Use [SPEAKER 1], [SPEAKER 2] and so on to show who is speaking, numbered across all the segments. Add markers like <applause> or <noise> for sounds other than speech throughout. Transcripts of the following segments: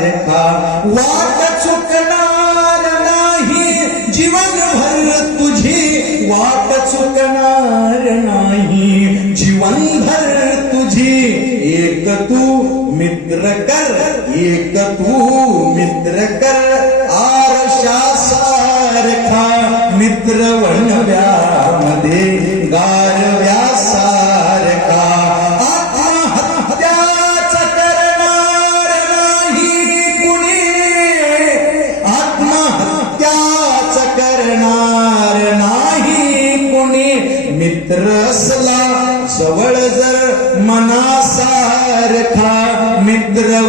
[SPEAKER 1] सारखा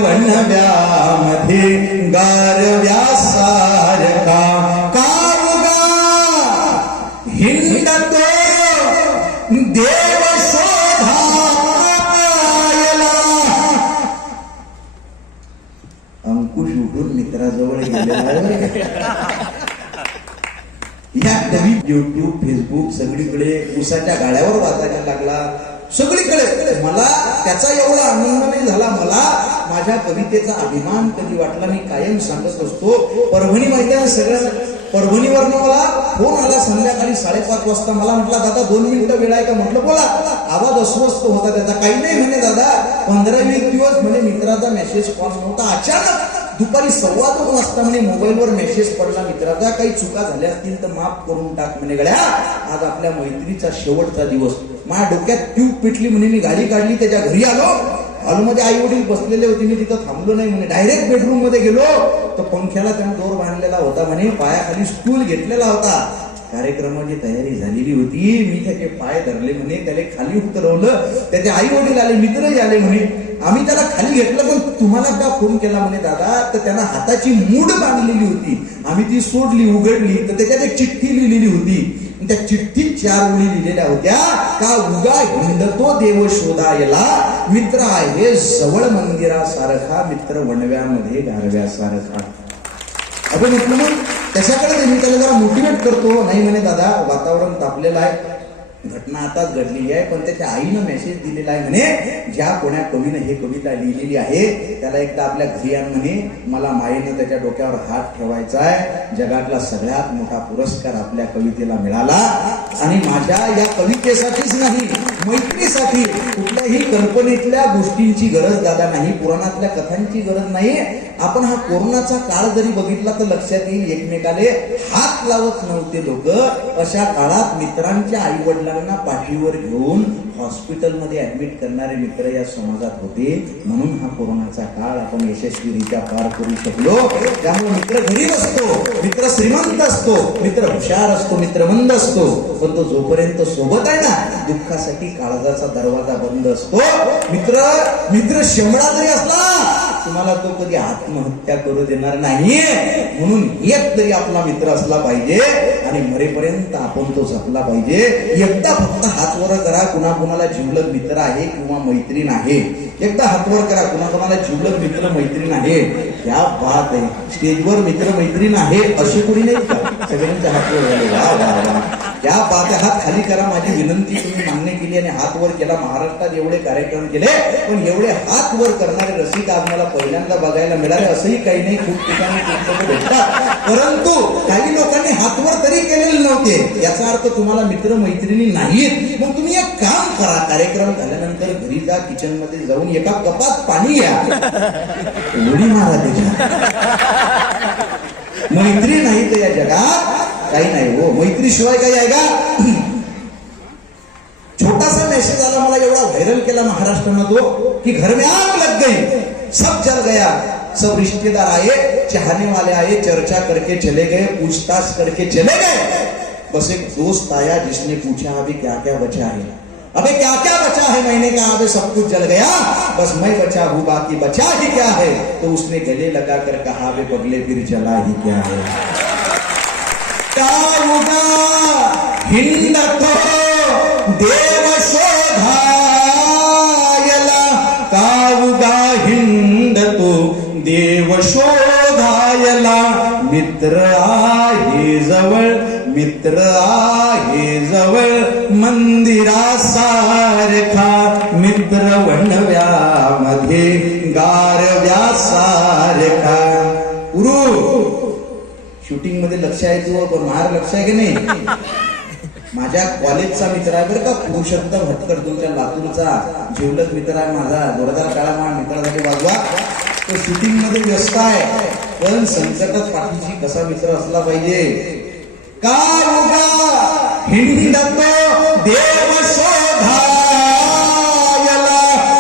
[SPEAKER 1] वनव्यामध्ये गारव्या सारखा कारुगा हिंडतो देव अंकुश उठून मित्राजवळ गेलेला या नवीन युट्यूब फेसबुक सगळीकडे उसाच्या गाड्यावर वाचायला लागला. सगळीकडे. मला त्याचा एवढा आनंद नाही झाला. मला माझ्या कवितेचा अभिमान कधी वाटला मी कायम सांगत असतो परभणी माहिती आहे सगळ्या सगळं परभणीवरनं मला फोन आला संध्याकाळी साडेपाच वाजता. मला म्हटला दादा दोन मिनिटं वेळ आहे का? म्हटलं बोला. आवाज अस्वस्थ होता त्याचा. काही नाही म्हणे दादा पंधरा वीस दिवस म्हणे मित्राचा मेसेज कॉल नव्हता. अचानक दुपारी सव्वा दोन वाजता म्हणे मोबाईलवर मेसेज पडला मित्राचा काही चुका झाल्या असतील तर माफ करून टाक म्हणे गड्या. आज आपल्या मैत्रीचा शेवटचा दिवस. माझ्या डोक्यात ट्यूब पिटली म्हणे मी गाडी काढली त्याच्या घरी आलो. हॉलमध्ये आई वडील बसलेले होते मी तिथं थांबलो नाही म्हणे. डायरेक्ट बेडरूममध्ये गेलो. तर पंख्याला त्याने दोर बांधलेला होता म्हणे पायाखाली स्टूल घेतलेला होता. कार्यक्रमाची तयारी झालेली होती. मी त्याचे पाय धरले म्हणे त्याला खाली उतरवलं. त्याचे आई वडील आले मित्रही आले म्हणे. आम्ही त्याला खाली घेतलं पण तुम्हाला का फोन केला म्हणे दादा तर त्यांना हाताची मूड बांधलेली होती. आम्ही ती सोडली उघडली तर त्याच्यात एक चिठ्ठी लिहिलेली होती. त्या चिठ्ठीत चार ओळी लिहिलेल्या होत्या का उगा हिंडतो देव शोधायला? मित्र आहे जवळ मंदिरासारखा मित्र वणव्यामध्ये गारव्यासारखा. अगं म्हटलं मग त्याच्याकडे मी त्याला जरा मोटिवेट करतो? नाही म्हणे दादा वातावरण तापलेलं आहे. घटना आताच घडलेली आहे पण त्याच्या आईनं मेसेज दिलेला आहे म्हणे ज्या कोण्या कवीनं हे कविता लिहिलेली आहे त्याला एकदा आपल्या घरी आण म्हणे मला मायेनं त्याच्या डोक्यावर हात ठेवायचा आहे जगातला सगळ्यात मोठा पुरस्कार आपल्या कवितेला मिळाला आणि माझ्या या कवितेसाठीच नाही मैत्रीसाठी. कुठल्याही कल्पनेतल्या गोष्टींची गरज दादा नाही पुराणातल्या कथांची गरज नाही. आपण हा कोरोनाचा काळ जरी बघितला तर लक्षात येईल एकमेकाले हात लावत नव्हते लोक. अशा काळात मित्रांच्या आई वडिलांना पाठीवर घेऊन हॉस्पिटलमध्ये ऍडमिट करणारे मित्र या समाजात होते. म्हणून हा कोरोनाचा काळ आपण यशस्वीरित्या पार करू शकलो. त्यामुळे मित्र गरीब असतो मित्र श्रीमंत असतो. मित्र हुशार असतो. मित्र मंद असतो. पण तो जोपर्यंत सोबत आहे ना दुःखासाठी काळजाचा दरवाजा बंद असतो. मित्र मित्र शेमडा जरी असला तुम्हाला तो कधी आत्महत्या करू देणार नाहीये? म्हणून एक तरी आपला मित्र असला पाहिजे आणि मरेपर्यंत आपण तो जपला पाहिजे. एकदा फक्त हात वर करा कुणा कुणाला जिवलग मित्र आहे किंवा मैत्रीण आहे. एकदा हात वर करा कुणा कुणाला जिवलग मित्र मैत्रीण आहे. या बात आहे. स्टेजवर मित्र मैत्रीण आहे असे कोणी नाही का? सगळ्यांच्या हातवर झाले वा वा वा. त्या बात हात खाली करा माझी विनंती तुम्ही मान्य केली आणि हात वर केला. महाराष्ट्रात एवढे कार्यक्रम केले पण एवढे हात वर करणारे रसिक आज मला पहिल्यांदा बघायला मिळाले. असंही काही नाही खूप ठिकाणी भेटतात. परंतु काही लोकांनी हात वर तरी केलेले नव्हते. याचा अर्थ तुम्हाला मित्र मैत्रिणी नाहीत. मग तुम्ही एक काम करा. कार्यक्रम झाल्यानंतर घरी जा किचनमध्ये जाऊन एका कपात पाणी घ्या. उडी मारा त्याच्या मैत्री नाही तर या जगात काही नाही हो. मैत्री शिवाय काही आहे का? छोटासा मेसेज आला, मला एवढा व्हायरल केला महाराष्ट्रानं तो कि घर में आग लग गई, सब जल गया, सब रिश्तेदार आए, चाहने वाले आए, चर्चा करके चले गए, पूछताछ करके चले गए। बस एक दोस्त आया जिसने पूछा, अभी क्या क्या बचा है? अबे क्या क्या बचा है? मैंने कहा अबे सब कुछ जल गया, बस मैं बचा हूँ, बाकी बचा ही क्या है? तो उसने गले लगा कर कहा अबे बगले फिर जला ही क्या है? कामुगा हिंडतो देव देव शोधायला मित्र आहे जवळ मित्र आहे जवळ मंदिरासारखा मित्र वणव्यामध्ये गारव्यासारखा. सारखा गुरु शूटिंगमध्ये लक्ष आहे तू पण मार लक्ष आहे की नाही? माझ्या कॉलेजचा मित्र आहे बरं का पुरुषोत्तम भटकर तुमच्या लातूरचा जिवलग मित्र आहे माझा जोरदार काळा मित्रासाठी वाजवा. तो शूटिंगमध्ये व्यस्त आहे. पण संकटात पाठीशी कसा मित्र असला पाहिजे? का उगा? हिंडतो देव शोधायला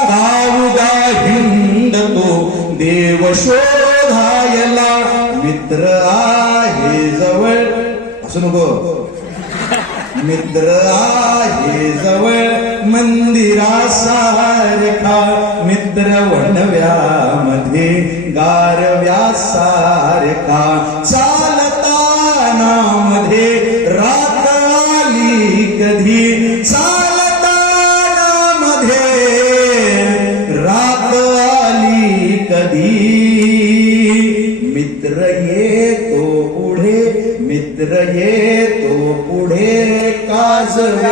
[SPEAKER 1] का उगा? हिंडतो देव शोधायला मित्र आहे जवळ. असू नको. मित्र आहे जवळ. मंदिरा सारखा मित्र वणव्यामध्ये गारव्यासारखा चालताना मध्ये रात आली कधी चालताना मध्ये रात आली कधी मित्र येतो पुढे मित्र येतो पुढे काजव्यासारखा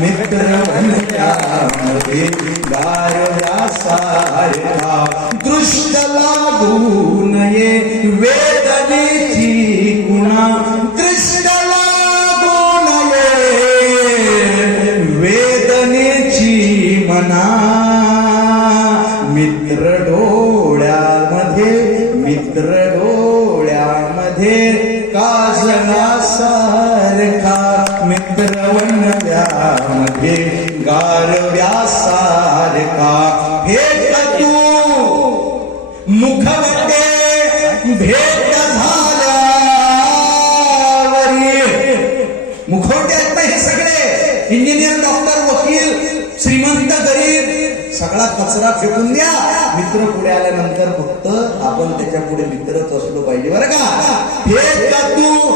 [SPEAKER 1] मित्र म्हणत्यामध्ये गारव्यासारखा दृष्ट लागू नये वेदनेची गुणा दृष्ट लागू नये वेदनेची मना मित्र डोळ्यामध्ये मित्र डोळ्यामध्ये काजनासारखा मित्र गारव्या सारका भेट तू. मुखवटे भेट झाल्यावरी. मुखवटे आहेत ना हे सगळे इंजिनियर डॉक्टर वकील श्रीमंत गरीब सगळा कचरा फेकून द्या. मित्र पुढे आल्यानंतर फक्त आपण त्याच्या पुढे मित्रच असलो पाहिजे बरं का? हे तू.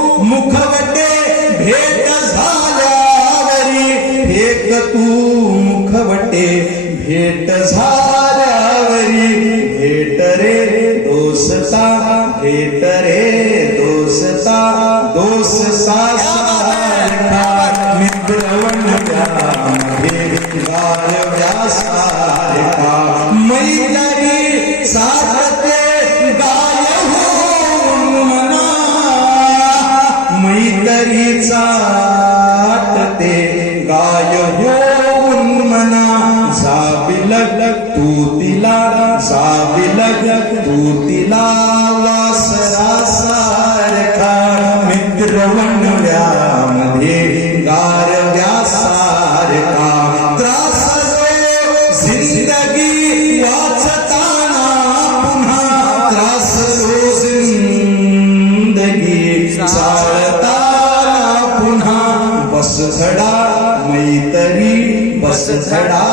[SPEAKER 1] धडा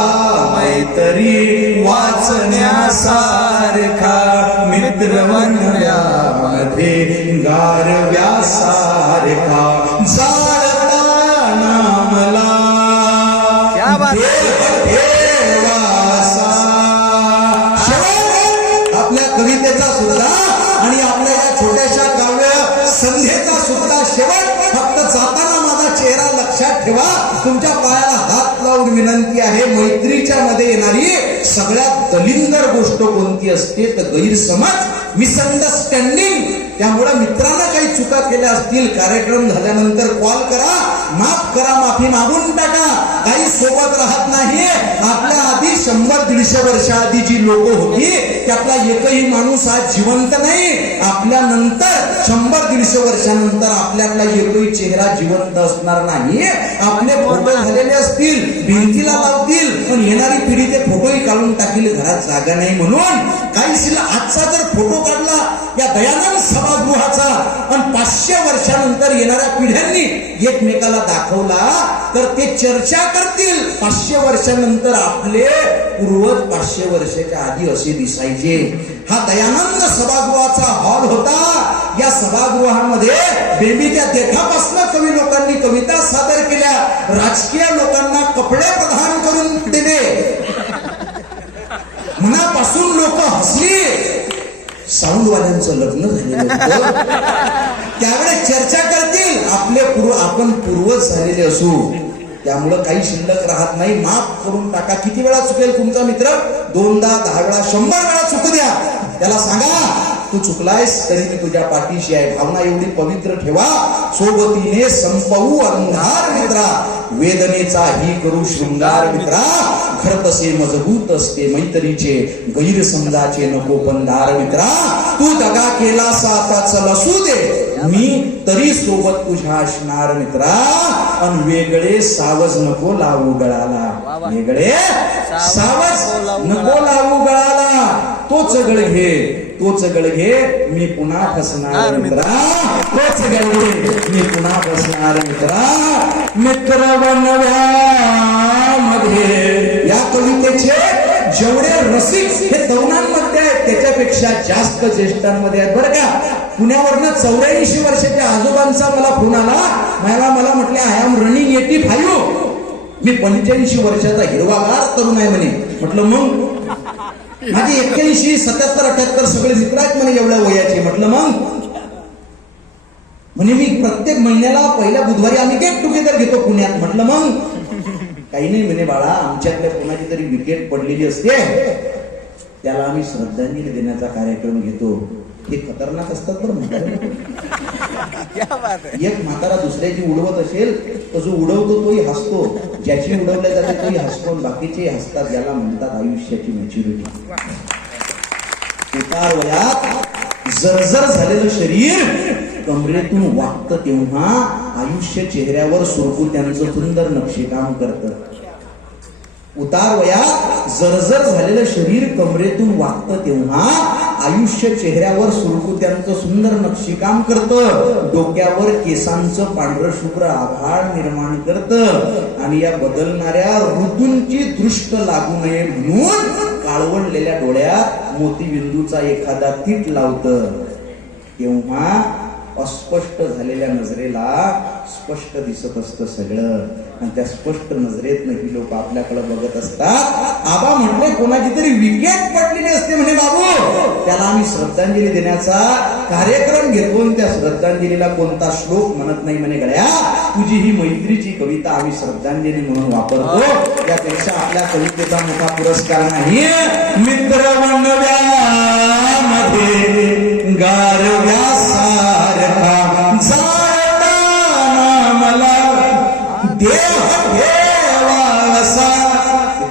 [SPEAKER 1] मैतरी वाचण्यासारखा मित्र वनव्यामध्ये गारव्यासारखा जाळताना मला आपल्या कवितेचा सुद्धा आणि आपल्या या छोट्याशा काव्य संध्येचा सुद्धा शेवट लक्षात ठेवा तुमच्या पायाला हात लावून विनंती आहे मैत्रीच्या मध्ये येणारी सगळ्यात दलिंदर गोष्ट कोणती असते? तर गैरसमज मिसअंडरस्टँडिंग त्यामुळे मित्रांना काही चुका केल्या असतील कार्यक्रम झाल्यानंतर कॉल करा माफ करा माफी मागून टाका. काही सोबत राहत नाही आपल्या आधी शंभर दीडशे वर्षा आधी जी लोक होती त्यातला एकही माणूस आज जिवंत नाही. आपल्या नंतर शंभर दीडशे वर्षानंतर आपल्यातला एकही चेहरा जिवंत असणार नाही. आपले फोटो झालेले असतील भिंतीला लावतील पण येणारी पिढी ते फोटोही काढून टाकील घरात जागा नाही म्हणून. काही शिला आजचा जर फोटो काढला दयानंद सभागृहाचा आणि पाचशे वर्षानंतर येणाऱ्या पिढ्यांनी एकमेकाला दाखवला तर ते चर्चा करतील. पाचशे वर्षानंतर आपले पूर्वज पाचशे वर्षाच्या आधी असे दिसायचे. हा दयानंद सभागृहाचा हॉल होता. या सभागृहामध्ये बेबीच्या देठापासून कवी लोकांनी कविता सादर केल्या. राजकीय लोकांना कपडे प्रदान करून दिले. मनापासून लोक हसली. साऊंडवाल्यांचं लग्न झालेलं <laughs> त्यावेळेस चर्चा करतील. आपले पूर्व आपण पूर्वज झालेले असू. त्यामुळं काही शिल्लक राहत नाही. माफ करून टाका. किती वेळा चुकेल तुमचा मित्र? दोनदा दहा वेळा शंभर वेळा चुकू द्या. त्याला सांगा तू चुकलायस तरी मी तुझ्या पाठीशी आहे. भावना एवढी पवित्र ठेवा. सोबतीने संपवू अंधार मित्रा वेदनेचा ही करू शृंगार मित्रा. घर तसे मजबूत असते मैत्रीचे गैरसमजाचे नको बंधार मित्रा. तू दगा केलास आता चल असू दे. मी तरी सोबत तुझ्या असणार मित्रा. अन वेगळे सावज नको लावू गळाला. वेगळे सावज नको लावू गळाला. तोच गळ घे. तोच गळ घे. मी पुन्हा फसणार मित्रा. तोच गळ घे. मी पुन्हा फसणार मित्रा. मित्र बनव्यामध्ये या कवितेचे जेवढे रसिक हे तरुणांमध्ये त्याच्यापेक्षा जास्त ज्येष्ठांमध्ये आहेत. बरं का? पुण्यावरनं चौऱ्याऐंशी वर्षाच्या आजोबांचा मला फोन आला. मला मला म्हटले I am running eighty five मी पंच्याऐंशी वर्षाचा हिरवागार तरुण आहे म्हणे. म्हटलं मग? माझी एक्क्याऐंशी सत्याहत्तर अठ्याहत्तर सगळे मित्र आहेत म्हणे एवढ्या वयाचे. म्हटलं मग? म्हणे मी प्रत्येक महिन्याला पहिल्या बुधवारी आम्ही गेट टुगेदर घेतो पुण्यात. म्हटलं मग? काही नाही म्हणे बाळा आमच्यातल्या कोणाची तरी विकेट पडलेली असते. त्याला आम्ही श्रद्धांजली देण्याचा कार्यक्रम घेतो. हे खतरनाक असतात बरं एक म्हातारा दुसऱ्याची उडवत असेल तर जो उडवतो तोही हसतो. ज्याची उडवल्या जाते तोही हसतो बाकीचे हसतात ज्याला म्हणतात आयुष्याची मॅच्युरिटी उतार वयात जर्जर झालेलं शरीर कमरेतून वागतं तेव्हा आयुष्य चेहऱ्यावर सुरकू त्यांचं सुंदर नक्षीकाम करतं. उतार वयात जर्जर झालेलं शरीर कमरेतून वागतं तेव्हा आयुष्य चेहऱ्यावर सुरकुत्यांचं सुंदर नक्षीकाम करतं. डोक्यावर केसांचं पांढरं शुभ्र आभाळ निर्माण करतं. आणि या बदलणाऱ्या ऋतूंची दृष्ट लागू नये म्हणून काळवडलेल्या डोळ्यात मोतीबिंदूचा एखादा तीट लावतं. तेव्हा अस्पष्ट झालेल्या नजरेला स्पष्ट दिसत असतं सगळं. आणि त्या स्पष्ट नजरेतनं ही लोक आपल्याकडे बघत असतात. आबा म्हटले कोणाची तरी विकेट पडलेली असते म्हणे बाबू. त्याला आम्ही श्रद्धांजली देण्याचा कार्यक्रम घेतो आणि त्या श्रद्धांजलीला कोणता श्लोक म्हणत नाही म्हणे गड्या. तुझी ही मैत्रीची कविता आम्ही श्रद्धांजली म्हणून वापरतो. यापेक्षा आपल्या कवितेचा मोठा पुरस्कार नाही. मित्रमध्ये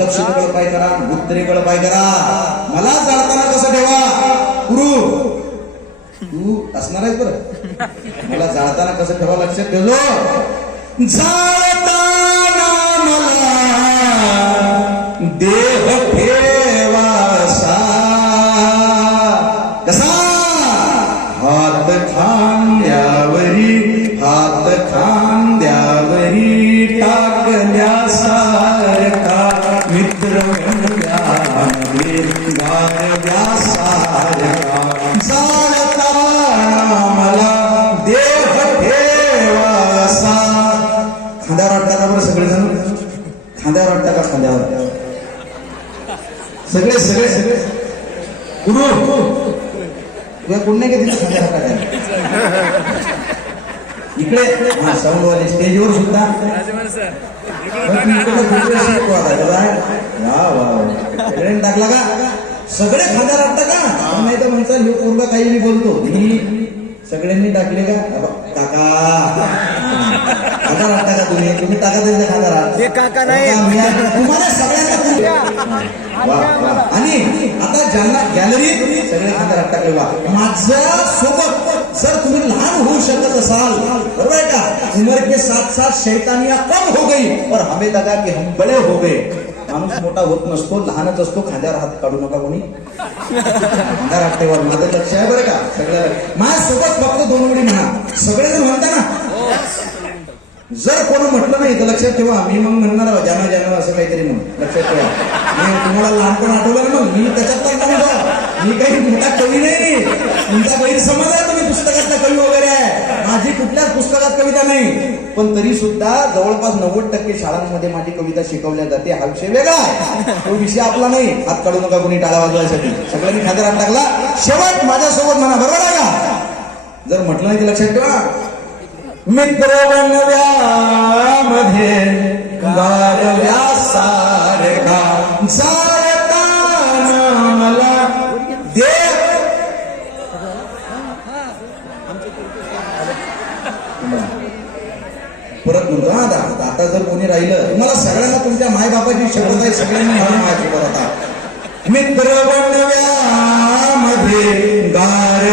[SPEAKER 1] दक्षिणेकडे पाय करा उत्तरेकडे पाय करा. मला जाळताना कसं ठेवा? गुरु तू असणार आहेस बरं. मला जाळताना कसं ठेवा लक्षात ठेवलो? जाळताना मला देह ठेवासा. कसा? हात खांद्यावरी हात खांद्यावरी कोण नाही का तिथे खांद्यावर टाकायला इकडे साऊंडवाले स्टेजवर सुद्धा टाकला का सगळे खांद्यावर वाटता का नाही तर म्हणता हे पोरगा काही मी बोलतो मी सगळ्यांनी टाकले का काका खांदा वाटता का तुम्ही तुम्ही टाका त्यांच्या खांद्यावर हात.
[SPEAKER 2] काका नाही.
[SPEAKER 1] काका, मी आहे. तुम्हाला वा. आणि आता ज्यांना गॅलरीत सगळे खांद्यावर टाकले वा माझ्या सोबत जर तुम्ही लहान होऊ शकत असाल बरोबर आहे का? उमर के साथ साथ शैतानिया कम हो गई और हमें लगा की हम बड़े हो गए. माणूस मोठा होत नसतो लहानच असतो खांद्यावर हात काढू नका कोणी. खांद्यावर हात ठेवा माझं लक्ष आहे बरं का? सगळं. माझ्यासोबत फक्त दोन वेळी म्हणा. सगळेजण म्हणता ना? जर कोण म्हटलं नाही तर लक्षात ठेवा मी मग म्हणणार ज्यानं ज्यानं असं काहीतरी म्हणून. लक्षात ठेवा. मी तुम्हाला लहानपण आठवलं ना मग मी त्याच्यात पण नव्हतो मी काही मोठा कवी नाही. तुमचा गैरसमज आहे तुम्ही पुस्तकातला कवी वगैरे आहे. माझी कुठल्याच पुस्तकात कविता नाही. पण तरी सुद्धा जवळपास नव्वद टक्के शाळांमध्ये माझी कविता शिकवल्या जाते. हा विषय वेगळा आहे. तो विषय आपला नाही. हात काढू नका कोणी टाळा वाजवायसाठी. सगळ्यांनी खात्यात हात टाकला. शेवट माझ्यासोबत म्हणा बरोबर आहे का? जर म्हटलं नाही तर लक्षात ठेवा. मित्र बनव्यामध्ये गारव्या सारखा जाता मला दे.
[SPEAKER 3] परत म्हणतो हा दादा आता जर कोणी राहिलं मला सगळ्यांना तुमच्या मायबापाची शब्द आहे सगळ्यांनी म्हणून माझी परत मित्र बनव्यामध्ये गार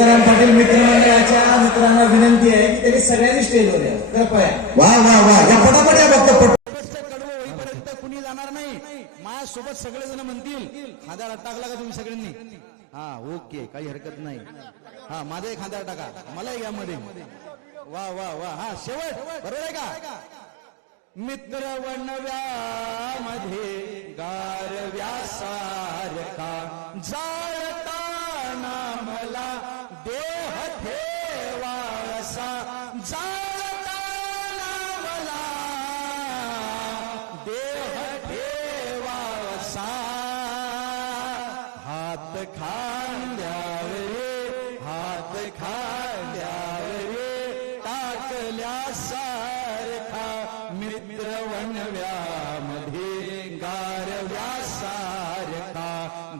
[SPEAKER 4] तुकाराम पाटील मित्रमंडळाच्या मित्रांना विनंती आहे की त्यांनी सगळ्यांनी स्टेजवर या. कृपया
[SPEAKER 3] वा वा वा. या पटापट या बघतो पट
[SPEAKER 1] कडवं होईपर्यंत कुणी जाणार नाही. माझ्यासोबत सगळेजण म्हणतील खांद्याला टाकला का तुम्ही सगळ्यांनी? हा ओके काही हरकत नाही. हा माझाही खांद्याला टाका. मलाही या मध्ये. वा वा वा. हा शेवट. बरोबर आहे का? मित्र वनव्यामध्ये गारव्या सारखा जाळताना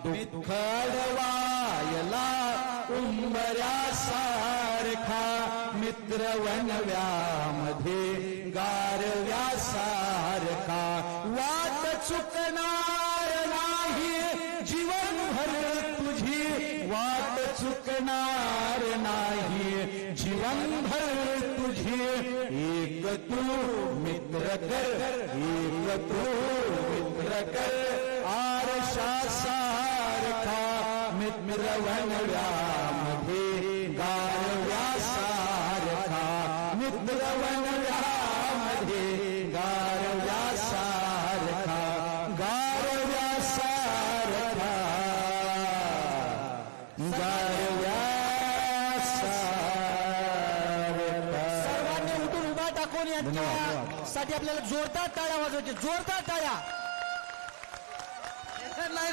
[SPEAKER 1] सारखा दुःख उंबऱ्या सारखा मित्र वनव्यामध्ये गारव्या सारखा वाट चुकणार नाही जीवनभर तुझी वाट चुकणार नाही जीवनभर तुझी एक तू मित्र कर एक तू मित्र वनव्यामध्ये गारव्या सारखा. मित्र वनव्यामध्ये गारव्या सारखा. गारव्या सारखा. गारव्या सारखा.
[SPEAKER 5] सर्वांनी उठून उभा टाकून आपल्याला जोरदार टाळ्या वाजवायचे. जोरदार टाळ्या.
[SPEAKER 1] नाही,